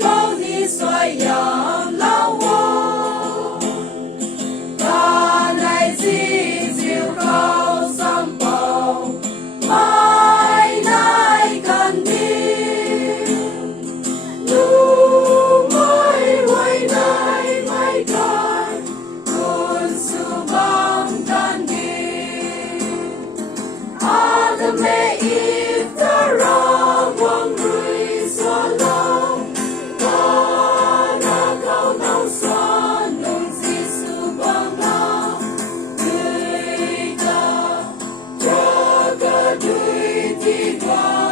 靠你所养老我，他乃自就靠三宝，买来干的，路买为来买干，kun subang干的，阿的美伊的让光瑞所老。Hãy subscribe cho kênh Ghiền Mì Gõ để không bỏ lỡ